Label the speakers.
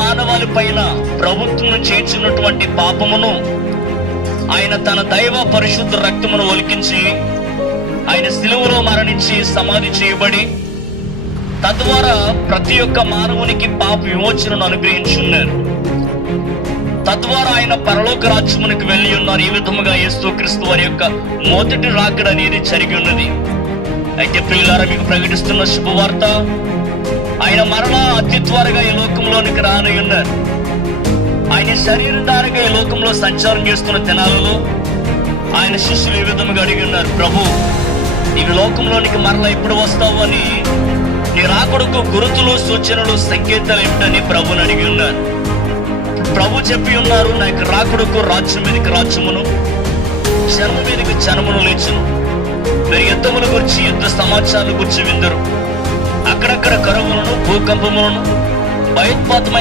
Speaker 1: మానవాళి పైన ప్రభుత్వం చేర్చున్నటువంటి పాపమును ఆయన తన దైవ పరిశుద్ధ రక్తమును ఒలికించి ఆయన సిలువలో మరణించి సమాధి చేయబడి తద్వారా ప్రతి ఒక్క మానవునికి పాప విమోచనను అనుగ్రహించున్నారు. తద్వారా ఆయన పరలోక రాజ్యమునికి వెళ్ళి ఉన్నారు. ఈ విధముగా యేసు క్రీస్తు వారి యొక్క మొదటి రాకడ అనేది జరిగి ఉన్నది. అయితే ప్రియులారా మీకు ప్రకటిస్తున్న శుభవార్త ఆయన మరలా అతి త్వరగా ఈ లోకంలోనికి రాని ఉన్నారు ఆయన శరీరధారగా ఈ లోకంలో సంచారం చేస్తున్న దినాలలో ఆయన శిష్యులు ఈ విధముగా అడిగి ఉన్నారు ప్రభు ఈ లోకంలోనికి మరలా ఎప్పుడు వస్తావు అని? నీ రాకడకు గురుతులు సూచనలు సంకేతాలు ఏమిటని ప్రభుని అడిగి ఉన్నారు ప్రభు చెప్పి ఉన్నారు నాకు రాకుడుకు రాజ్యం మీదకి రాజ్యమును జన్మ మీదకి జన్మను లేచును. మీరు యుద్ధముల గురించి యుద్ధ సమాచారాల గురించి విందరు. భూకంపములను భయోత్పాతమైన